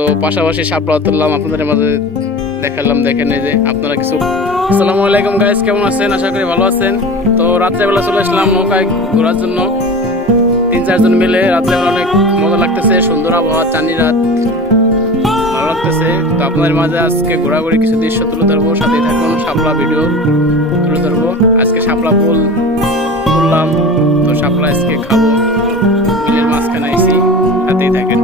তো পাশাপাশি শাপলা তুললাম, আপনাদের মাঝে দেখালাম। দেখেন এই যে আপনারা কিছু। আসসালামু আলাইকুম গাইস, কেমন আছেন? আশা করি ভালো আছেন। তো রাত্রেবেলা চলে আসলাম নৌকায় ঘোরার জন্য, 3-4 জন মিলে। রাত্রেবেলা অনেক মজা লাগতেছে, সুন্দর আবহাওয়া, চাঁদনি রাত, ভালো লাগতেছে। তো আপনাদের মাঝে আজকে ঘোরাঘুরি কিছু দৃশ্য তুলে ধরবো, সাথে থাকুন। শাপলা ভিডিও তুলে ধরবো। আজকে শাপলা ফুল তুললাম, তো শাপলা আজকে খাবো। বিলের মাঝখানে আইছি, সাথেই থাকেন।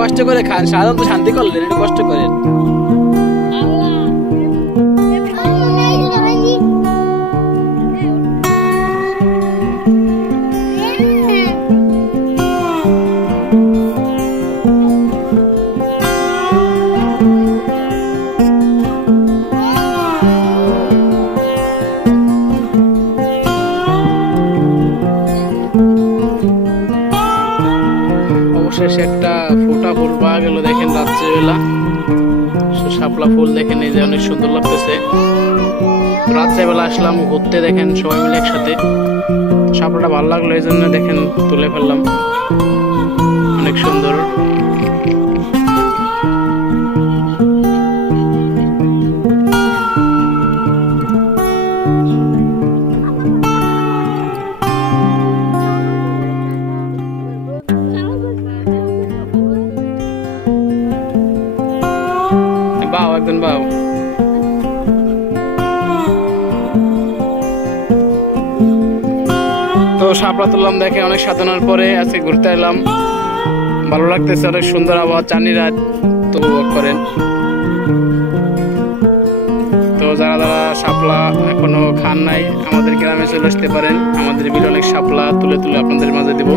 কষ্ট করে খান, সাধারণত শান্তি করলেন, একটু কষ্ট করেন। অবশেষে একটা ফোটা ফুল পাওয়া গেল। দেখেন রাত্রিবেলা শাপলা ফুল, দেখেন এই যে অনেক সুন্দর লাগতেছে। রাত্রেবেলা আসলাম ঘুরতে, দেখেন সবাই মিলে একসাথে। শাপলাটা ভালো লাগলো, এই জন্য দেখেন তুলে ফেললাম, অনেক সুন্দর। বাও একদম বাও। তো শাপলা তুললাম, দেখে অনেক সাধনার পরে আজকে ঘুরতে এলাম। ভালো লাগতেছে, অনেক সুন্দর আবহাওয়া, চাঁদনি রাত, তো উপভোগ করেন। তো যারা যারা শাপলা এখনো খান নাই, আমাদের গ্রামে চলে আসতে পারেন। আমাদের বিলে অনেক শাপলা তুলে তুলে আপনাদের মাঝে দেব।